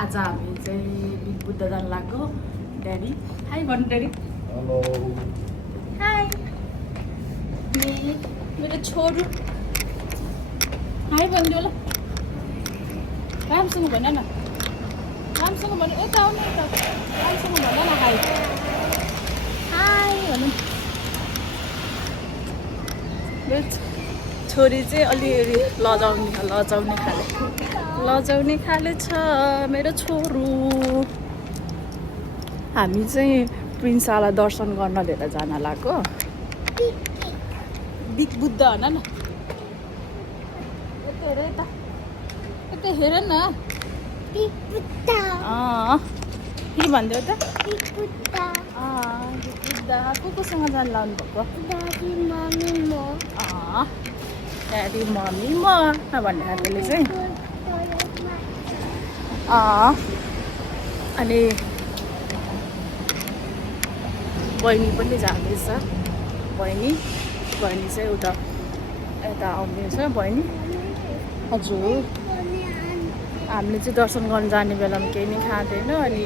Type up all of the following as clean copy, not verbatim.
आज हामी चाहिँ बिग बुद्ध जान लाग्यो ड्याडी हाई भन्नु ड्याडी हेलो हाई मेरो छोरो हाई भन्नु ल राम्रोसँग भन न राम्रोसँग भन यता आउनु यता राम्रोसँग भन न हाई हाई भन्नु छोरी चाहिँ अलिअलि लजाउने खाले छ मेरो छोरो हामी चाहिँ प्रिन्सलाई दर्शन गर्न लिएर जान लाग्यो बिग बुद्ध भन न यता हेर न बिग बुद्ध के भन्दै त बिग बुद्ध बिग बुद्ध कोसँग जान लाउनु भएको ड्याडी मम्मी म ड्याडी मम्मी म भनेर त्यसले चाहिँ अनि बहिनी पनि जाँदैछ बहिनी चाहिँ उता यता आउँदैछ बहिनी हजुर हामीले चाहिँ दर्शन गर्न जाने बेलामा केही नै खाँदैन अनि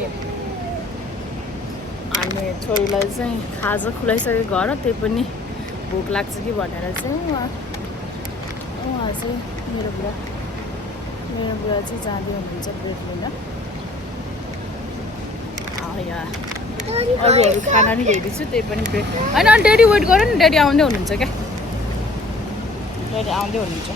छोरीलाई चाहिँ खाजा खुलाइसकेको घर त्यही पनि भोक लाग्छ कि भनेर चाहिँ उहाँ चाहिँ मेरो बुढा चाहिँ जाँदै हुनुहुन्छ ब्रेड लिन अरूहरू खाना नि ल्याइदिन्छु त्यही पनि ब्रेड होइन ड्याडी वेट गर नि ड्याडी आउँदै हुनुहुन्छ क्या ड्याडी आउँदै हुनुहुन्छ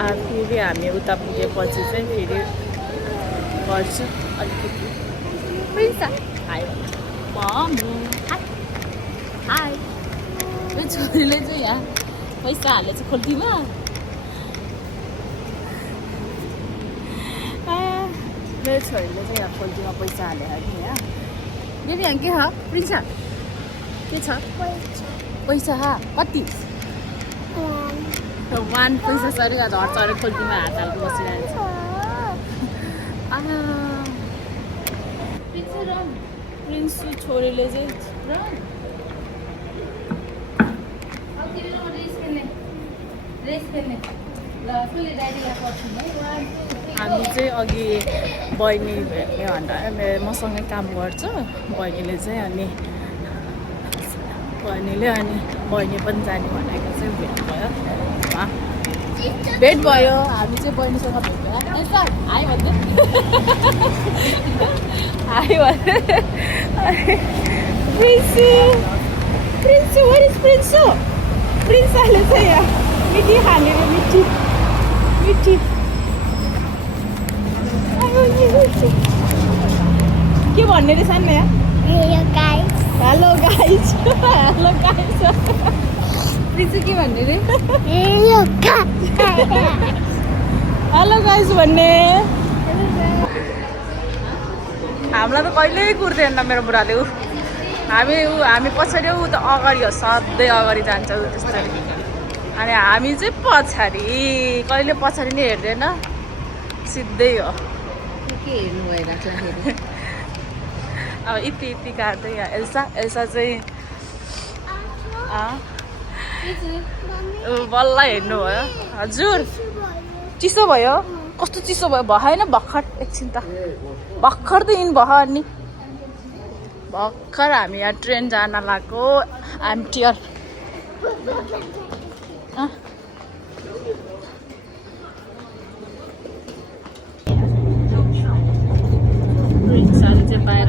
फेरि हामी उता पुगेपछि चाहिँ फेरि गर्छु अलिकति हाई मम्मी हाई यो छोरीले चाहिँ यहाँ पैसा हालेछ खोल्टीमा मेरो छोरीले चाहिँ यहाँ खोल्टीमा पैसा हालेर कि यहाँ फेरि यहाँ के छ प्रिन्सा के छ पैसा कति वान पैसा सरी घर चढेर खोल्टीमा हात हालेर बसिरहेको छ प्रिन्सु छोरीले चाहिँ हामी चाहिँ अघि बहिनी भेट्ने भनेर मसँगै काम गर्छ बहिनीले चाहिँ अनि बहिनी पनि जाने भनेको चाहिँ भेट भयो हामी चाहिँ बहिनीसँग भेट भयो यसो हाई भन्दै हाई भन्दै प्रिन्सु वेयर इज प्रिन्सु प्रिन्सले चाहिँ यहाँ मिठी खाने मिठी के भन्ने रहेछ नि यहाँ हेलो गाइज प्रिन्सु के भन्ने रे हेलो गाइज भन्ने हामीलाई त कहिल्यै कुर्दैन मेरो बुढाले हामी पछाडि ऊ त अगाडि हो सधैँ अगाडि जान्छ ऊ त्यस्तै अनि हामी चाहिँ पछाडि कहिले पछाडि नै हेर्दैन सिधै हो के हेर्नु भइरहेको अब यति काट्दै यहाँ एल्सा चाहिँ बल्ल हेर्नु भयो हजुर चिसो भयो कस्तो चिसो भयो भएन भर्खर एकछिन त भर्खर त इन भयो अनि भर्खर हामी यहाँ ट्रेन जान लाग्यो एमटिआर चाहिँ बाहिर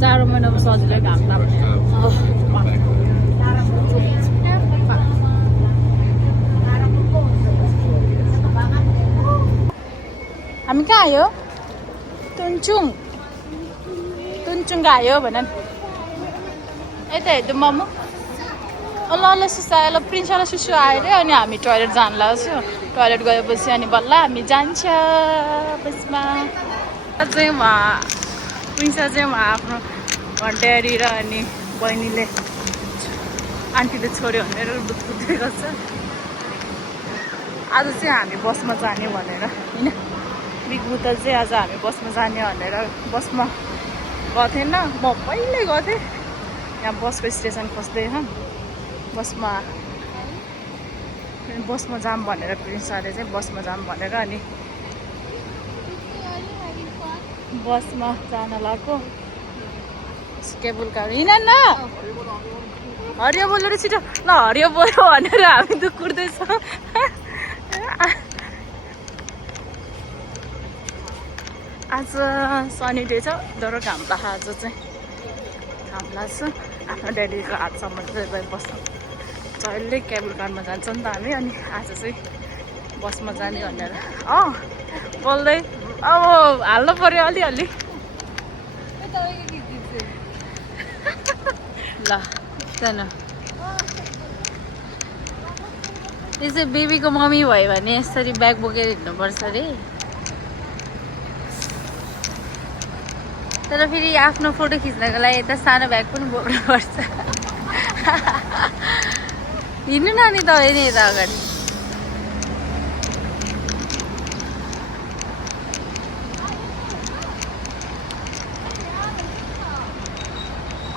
जाडो महिनामा सजिलै घाम हामी कहाँ आयो तुनचुङ आयो भन यता हेर्नु मम्मु ल सुसा ल प्रिन्सलाई सुसु आयो अरे अनि हामी टोइलेट जान लाग्छु टोइलेट गएपछि अनि बल्ल हामी जान्छ त्यसमा चाहिँ प्रिन्सा चाहिँ आफ्नो ड्याडी र अनि बहिनीले आन्टीले छोड्यो भनेर बुझ्दै गर्छ आज चाहिँ हामी बसमा जाने भनेर हैन बिग बुद्धा चाहिँ आज हामी बसमा जाने भनेर बसमा गएको थिएन म पहिल्यै गएको थिएँ यहाँ बसको स्टेसन खोज्दैछ बसमा जाम भनेर प्रिन्स सरले चाहिँ बसमा जाम भनेर अनि बसमा जान लाग्यो केबल कार हिँड न हरियो बोल्नु र छिटो ल हरियो बोल्यो भनेर हामी त कुर्दैछौँ आज सनी डे छ तर घाम लाग्छ आज चाहिँ घाम लाग्छ आफ्नो ड्याडीको हातसम्म चाहिँ बस्छ जहिले केबल कारमा जान्छ नि त हामी अनि आज चाहिँ बसमा जाने भनेर बोल्दै अब हाल्नु पर्यो अलिअलि ल जान यसै बेबीको मम्मी भयो भने यसरी ब्याग बोकेर हिँड्नुपर्छ अरे तर फेरि आफ्नो फोटो खिच्नको लागि यता सानो ब्याग पनि बोक्नुपर्छ हिँड्नु न नि तपाईँ नि यता अगाडि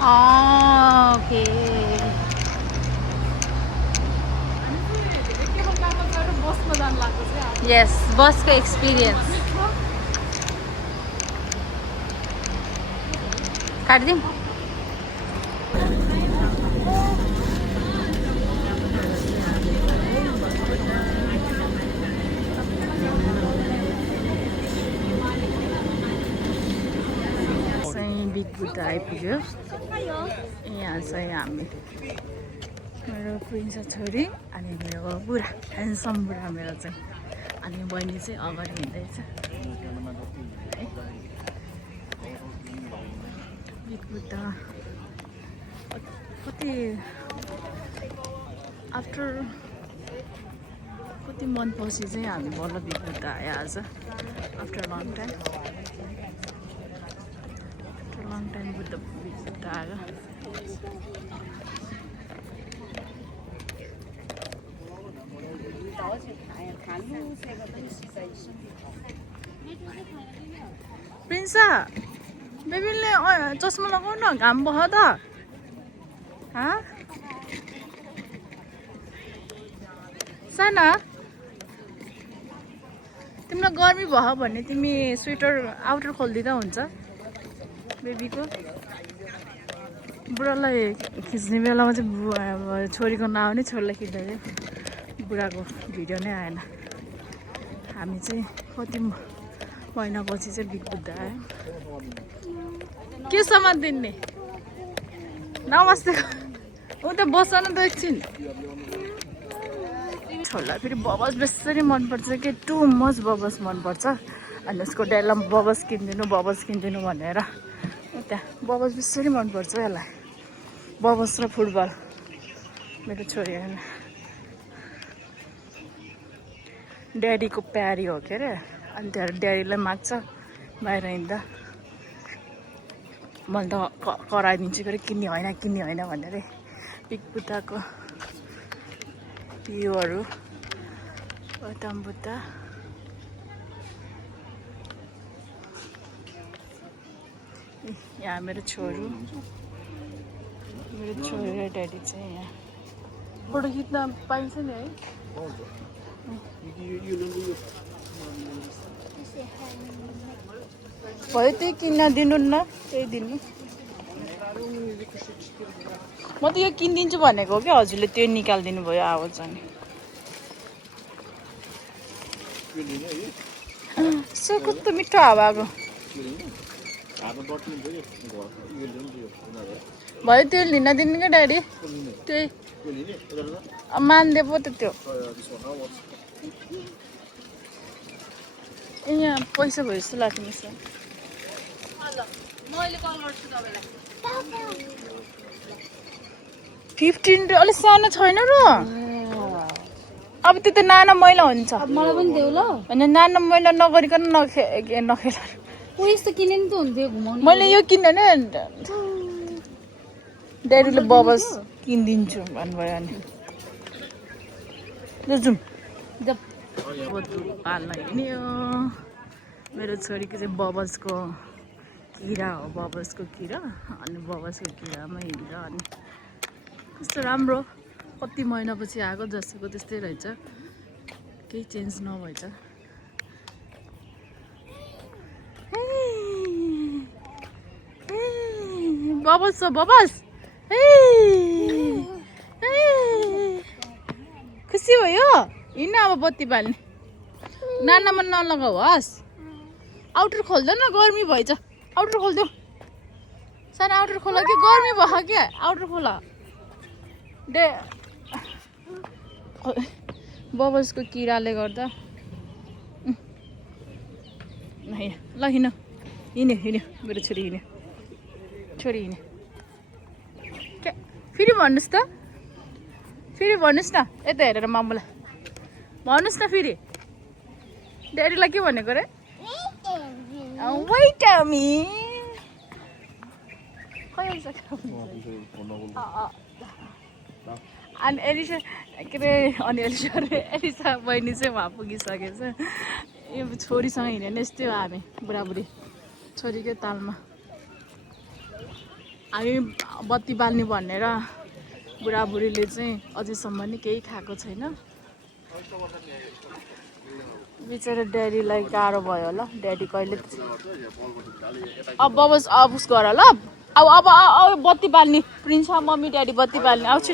ओके यस बसको एक्सपिरियन्स काटिदिउँ बिग बुद्धा आइपुग्यो यहाँ चाहिँ हामी मेरो प्रिन्सेस छोरी अनि मेरो बुढा ह्यान्डसम बुढा मेरो चाहिँ अनि बहिनी चाहिँ अगाडि हिँड्दैछ बिग बुद्धा कति आफ्टर कति मनपछि चाहिँ हामी बल्ल बिग बुद्धा आयो आज आफ्टर लङ टाइम बुद्ध आयो प्रिन्सा बेबीले चस्मा लगाउ न घाम भयो त साना तिमीलाई गर्मी भयो भने तिमी स्वेटर आउटर खोलिदिँदा हुन्छ बेबीको बुढालाई खिच्ने बेलामा चाहिँ छोरीको नआउने छोरीलाई खिच्दा चाहिँ बुढाको भिडियो नै आएन हामी चाहिँ कति महिनापछि चाहिँ बिग बुद्धा आयो के सामान दिने नमस्ते ऊ त बस्छ न त एकछिन छोरीलाई फेरि बबस बेसरी मनपर्छ कि टु मच बबस मनपर्छ अनि उसको ड्याडीलाई बबस किनिदिनु भनेर त्यहाँ बबस बेसरी मनपर्छ यसलाई बबस र फुटबल मेरो छोरी होइन ड्याडीको प्यारी हो के अरे अनि त्यहाँ ड्याडीलाई माग्छ बाहिर हिँड्दा मैले त कराइदिन्छु के किन्ने होइन भनेर बिग बुद्धाको भ्यूहरू गौतम बुद्ध यहाँ मेरो छोरी र ड्याडी चाहिँ यहाँ फोटो खिच्न पाइन्छ नि है भयो त्यही किन्न दिनु न त्यही दिनु म त यो किनिदिन्छु भनेको क्या हजुरले त्यो निकालिदिनु भयो आवाज अनि सो कस्तो मिठो हावा आएको भयो त्यो लिन दिनु क्या ड्याडी त्यही मान्दे पो त त्यो ए यहाँ पैसा भयो जस्तो लाग्छ मिस मैले कल गर्छु तपाईँलाई 15 अलिक सानो छैन र अब त्यो त नाना मैला हुन्छ मलाई पनि देऊ ल होइन नाना मैला नगरिकन नखेल ऊ यस्तो किने नि त हुन्थ्यो घुमाउनु मैले यो किन्दैन ड्याडीले बबस किनिदिन्छु भन्नुभयो अनि ल जाउँ पाल्न हिँड्यो मेरो छोरीको चाहिँ बबल्सको किरा हो, बबल्सको किरा। अनि बबल्सको किरामा हिँड्छ। अनि कस्तो राम्रो, कति महिनापछि आएको, जस्तोको त्यस्तै रहेछ, केही चेन्ज नभएछ। बबल्स छ, बबल्स। खुसी भयो, हिँड्न अब बत्ती बाल्ने। नानामा नलगाऊ हस्। आउटर खोल्दैन, गर्मी भएछ। आउटर खोलिदेऊ सानो, आउटर खोला कि गर्मी भयो क्या, आउटर खोला। बबल्सको किराले गर्दा ल हिँड, हिँड्यो हिँड्यो मेरो छोरी, हिँड्यो छोरी हिँड्यो। के फेरि भन्नुहोस् त, फेरि भन्नुहोस् न, यता हेरेर मामुलाई भन्नुहोस् न फेरि, ड्याडीलाई के भनेको रे? वेट मी अनि एलिसा के अरे, अनि एलिसा रे, एलिसा बहिनी चाहिँ उहाँ पुगिसकेछ। यो छोरीसँग हिँड्यो भने यस्तै हो हामी बुढाबुढी, छोरीकै तालमा। हामी बत्ती बाल्ने भनेर बुढाबुढीले चाहिँ अझैसम्म नि केही खाएको छैन। बिचरा ड्याडीलाई गाह्रो भयो होला, ड्याडी कहिले अब बबल्स अब उस गर ल। अब बत्ती बाल्ने, प्रिन्स मम्मी ड्याडी बत्ती बाल्ने। आउँछ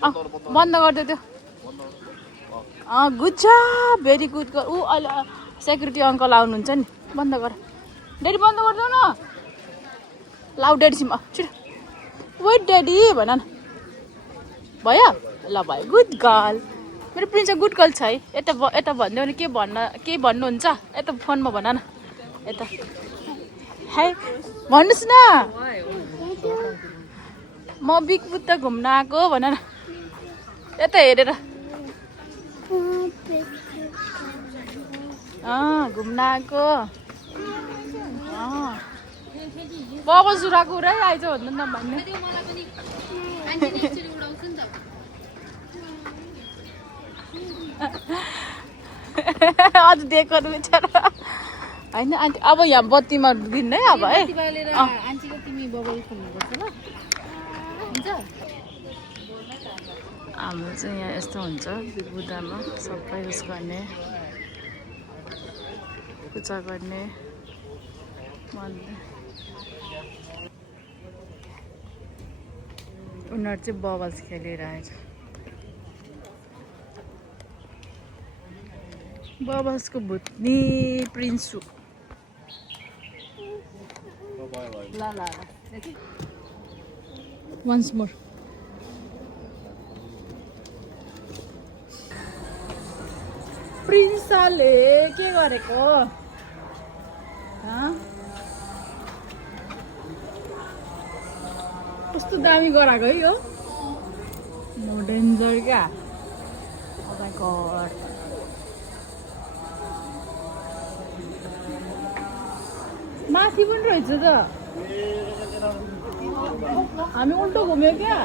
बन्द गरिदियो त्यो। गुड जब, भेरी गुड। ऊ अहिले सेक्युरिटी अङ्कल आउनुहुन्छ नि, बन्द गर ड्याडी, बन्द गरिदेऊ न। लाउ ड्याडीसिम छिटो, वेट ड्याडी भन न। भयो ल, भयो, गुड गर्ल। मेरो प्रिन्स गुड गर्ल छ है। यता यता भनिदियो भने के भन्नुहुन्छ, यता फोनमा भन न, यता है भन्नुहोस् न। म बिग बुद्ध घुम्न आएको भन न, यता हेरेर। घुम्न आएको बबल सुराको उडै आइज भन्नु न भन्ने। अझ दिएको बिचरा होइन आन्टी। अब यहाँ बत्तीमा दिन्न है अब है। हाम्रो चाहिँ यहाँ यस्तो हुन्छ बिग बुद्धामा, सबै उस गर्ने, पूजा गर्ने मन्दिर। उनीहरू चाहिँ बबल्स खेलिरहेछ। बबल्सको भुत्नी प्रिन्सु। ल ल वन्स मोर। प्रिन्सले के गरेको? कस्तो दामी गराएको है यो, नो डेन्जर क्या। ओ माय गॉड, माथि पनि रहेछ त। हामी उल्टो घुम्यो क्या,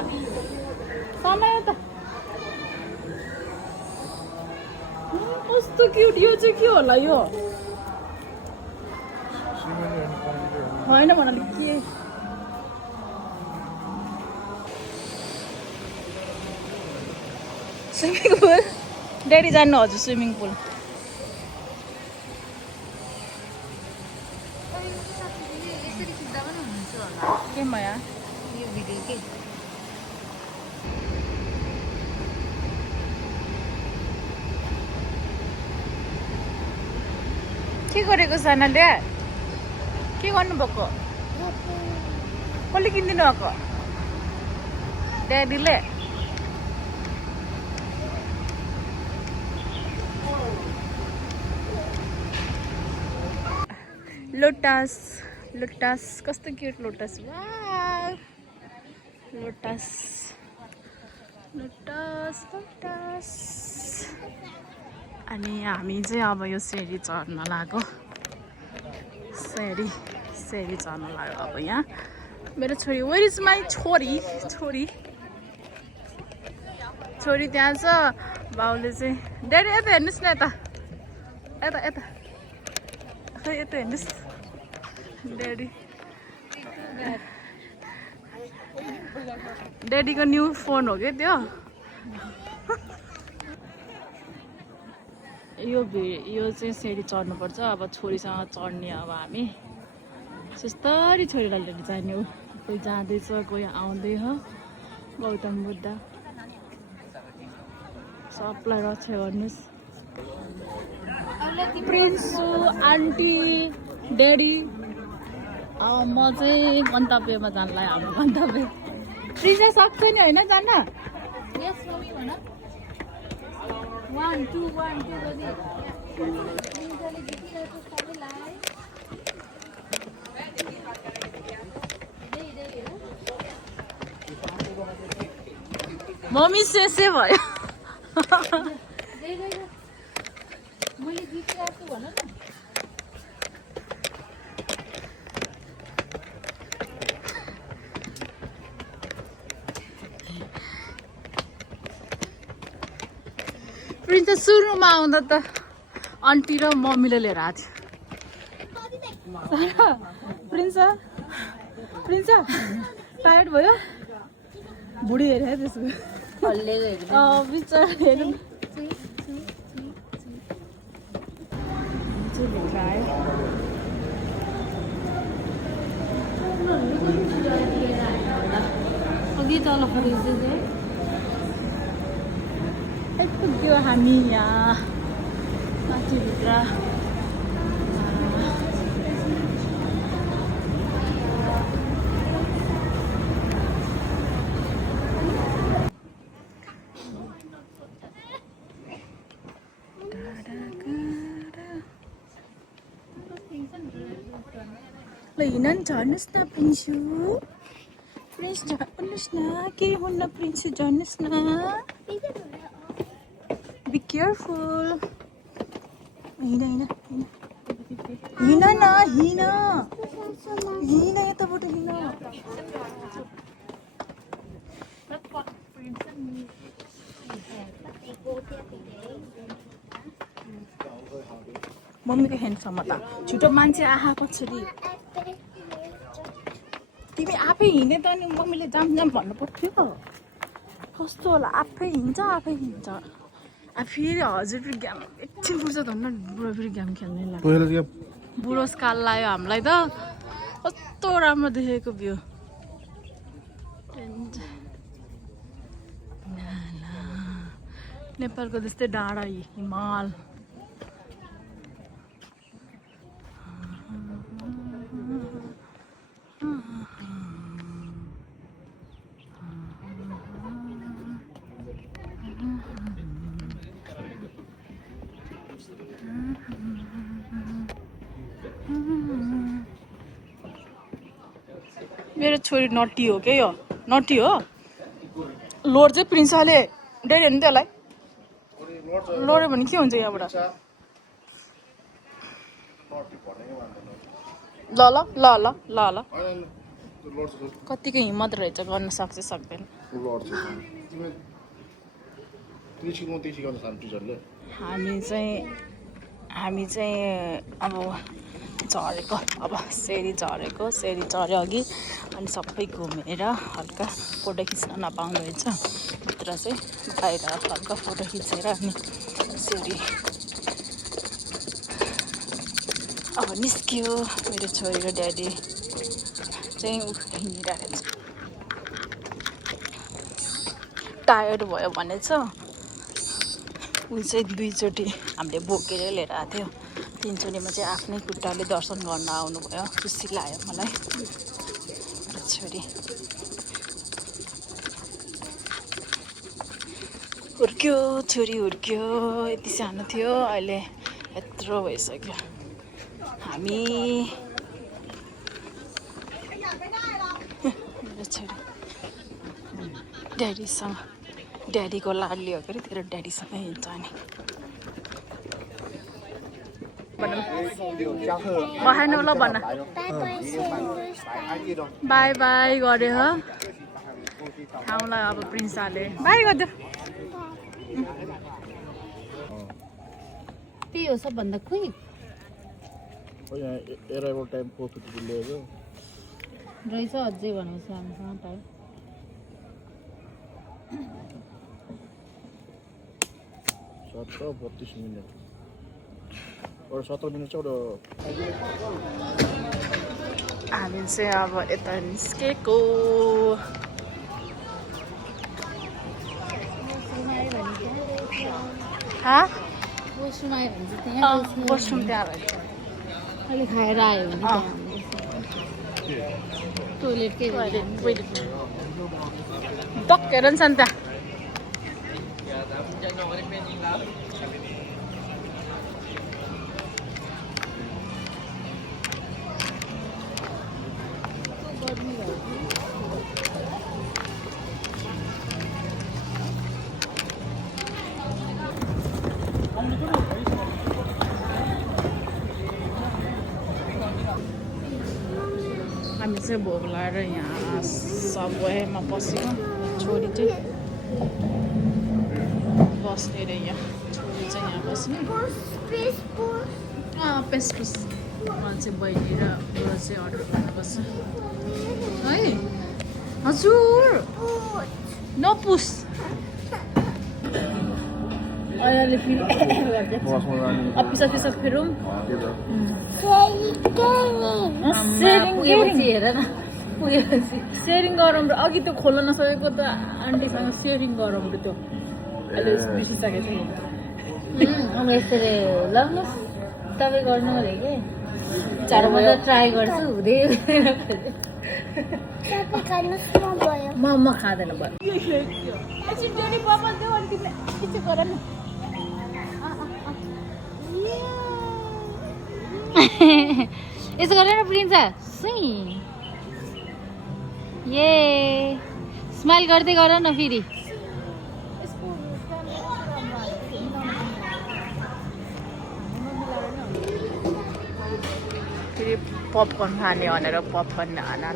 समय त कस्तो क्युट। यो चाहिँ के होला यो? होइन भन्नाले के स्विमिङ पुल? ड्याडी जान्नु हजुर स्विमिङ पुल? के माया यो भिडियो के गरेको सानाले? के गर्नुभएको? कसले किनिदिनु भएको? ड्याडीले? लोटस, लोटस कस्तो क्युट लोटस। वाह, लोटस लोटस लोटस। अनि हामी चाहिँ अब यो सिँढी चढ्न लाग्यो, सिँढी चढ्न लाग्यो अब यहाँ। मेरो छोरी, वेयर इज माई छोरी? छोरी त्यहाँ छ। बाउले चाहिँ ड्याडी यता हेर्नुहोस् न, यता यता यता खै यता हेर्नुहोस् ड्याडी ड्याडीको न्यू फोन हो क्या त्यो यो चाहिँ सिँढी चढ्नुपर्छ अब छोरीसँग चढ्ने अब हामी सुस्तरी छोरीलाई लिएर जाने हो कोही जाँदैछ कोही आउँदै हो गौतम बुद्ध सबलाई रक्षा गर्नुहोस् प्रिन्सु आन्टी ड्याडी म चाहिँ गन्तव्यमा जानलाई हाम्रो गन्तव्य प्रिन्सले सक्छ नि होइन जान्न यस मम्मी भन 1 2 1 2 गरी प्रिन्सले जितिरहेको सबैलाई मम्मी सेसे भयो मैले जितिरहेको भन न प्रिन्स सुरुमा आउँदा त आन्टी र मम्मीले लिएर आएको थियो प्रिन्स टायर्ड भयो बुढी हेरे त्यसको बिचरा हेर्नु अघि तल फर्किँदै आइपुग्यो हामी यहाँ माथिभित्र ल हिँड नि झर्नुहोस् न प्रिन्सु प्रिन्स झर्नुहोस् न केही हुन्न प्रिन्सु झर्नुहोस् न बी केयरफुल हिँड हिँड हिँड न हिँड हिँड यताबाट हिँड मम्मीको ह्यान्डसम्म त छिटो मान्छे आहा पछाडि तिमी आफै हिँडे त नि मम्मीले जाम जाम भन्नु पर्थ्यो कस्तो होला आफै हिँड्छ फेरि हजुर फेरि गेम एकछिन फुर्सद हुन्न बुढो फेरि गेम खेल्नै लाग्यो बुढोस काल लाग्यो हामीलाई त कस्तो राम्रो देखेको भ्यू नेपालको त्यस्तै डाँडा हिमाल मेरो छोरी नटी हो क्या यो नटी हो लोड चाहिँ प्रिन्सले ड्याडी हेर्नु त्यसलाई लोड्यो भने के हुन्छ यहाँबाट ल ल ल ल ल ल कतिको हिम्मत रहेछ गर्न सक्छ सक्दैन हामी चाहिँ अब झरेको अब सेरी झऱ्यो अघि अनि सबै घुमेर हल्का फोटो खिच्न नपाउँदो रहेछ भित्र चाहिँ बाहिर हल्का फोटो खिचेर अनि सेरी अब निस्क्यो मेरो छोरी र ड्याडी चाहिँ हिँडिरहेको छ टायर्ड भयो भनेछ ऊ चाहिँ 2 चोटि हामीले बोकेर लिएर आएको थियो 3 चोटिमा चाहिँ आफ्नै खुट्टाले दर्शन गर्न आउनुभयो खुसी लाग्यो मलाई छोरी हुर्क्यो छोरी हुर्क्यो यति सानो थियो अहिले यत्रो भइसक्यो हामी मेरो छोरी ड्याडीसँग ड्याडीको लाडली हो कि तेरो ड्याडीसँगै हिँड्छ नि बहानु ल भन बाई बाई गऱ्यो हो खाउँला अब प्रिन्सले बाई गरिदियो त्यही हो सबभन्दा क्विक यहाँ एराइभल टाइम 4:50 लिएको रहेछ अझै भनेपछि हामीसँग टाइम 7:32 मिनट और 17 मिनट चाहिँ हामी चाहिँ अब यता निस्केको वासरुम आयो भने चाहिँ त्यहाँ वासरुम त्यहाँ रहेछ अहिले खाएर आयो भने त्यहाँ टोइलेटकै टक्केर नि छ नि त्यहाँ हामी चाहिँ भोग लगाएर यहाँ सबवेमा बसेको छोरी चाहिँ बस्ने रे यहाँ छोरी चाहिँ यहाँ बस्ने पेस्टुस चाहिँ बहिनी र बुढो चाहिँ अर्डर गर्नुपर्छ है हजुर नपुस अहिले फेरि अफिस फेरौँ सेयरिङ गरौँ र अघि त्यो खोल्न नसकेको त आन्टीसँग सेयरिङ गरौँ र त्यो अहिले बिर्सिसकेको अब यसरी लग्नुहोस् तपाईँ गर्नु अरे कि चाँडो म ट्राई गर्छु हुँदै म खाँदैन भयो यसो गरेर प्रिन्सेस ए स्माइल गर्दै गर न फेरि फेरि पपकर्न खाने भनेर पपकर्न खाना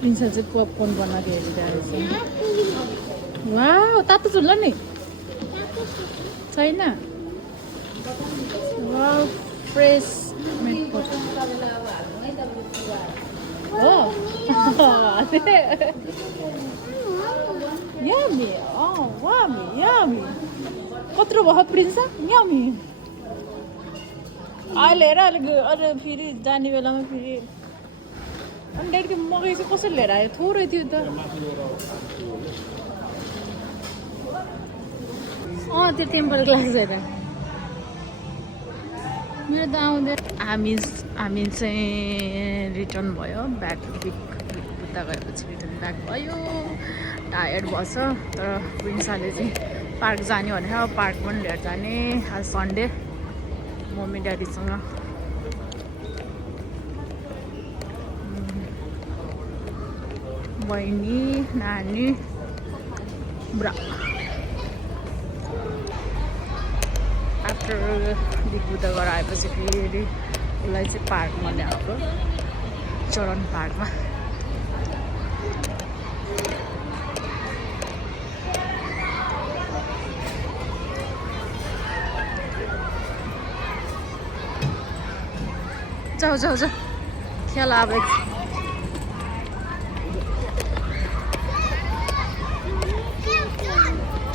प्रिन्सेस चाहिँ पपकर्न बनाएको हेरिरहेको रहेछ वाउ तातो चुल्ला नि छैन वाउ फ्रेस मेड हो यम्मी वामी यम्मी कत्रो भयो प्रिन्सेस यम्मी अहिले हेर अहिले फेरि जाने बेलामा फेरि अनि ड्याडीको मकै चाहिँ कसरी लिएर आयो थोरै थियो त त्यो टेम्पर ग्लास हेर मेरो त आउँदैन हामी चाहिँ रिटर्न भयो ब्याक उता गएपछि रिटर्न ब्याक भयो टायर्ड भएछ तर प्रिन्साले चाहिँ पार्क जाने भनेर पार्क पनि लिएर जाने आज सन्डे मम्मी ड्याडीसँग बहिनी नानी बुढा आफ्टर बिग बुद्ध गराएपछि फेरि उसलाई चाहिँ पार्कमा ल्याएको चरण पार्कमा जाऊ जाऊ जाऊ खेल अब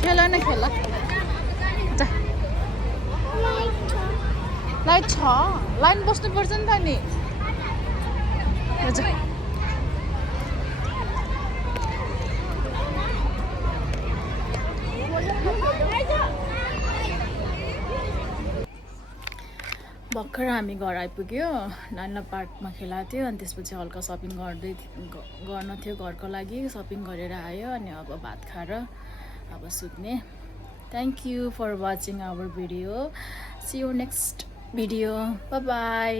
खेल न खेल जा लाइट छ लाइन बस्नुपर्छ नि त नि भर्खर हामी घर आइपुग्यो नाना पार्कमा खेलाएको थियो अनि त्यसपछि हल्का सपिङ गर्न थियो घरको लागि सपिङ गरेर आयो अनि अब भात खाएर अब सुत्ने thank you for watching our video see you next video bye by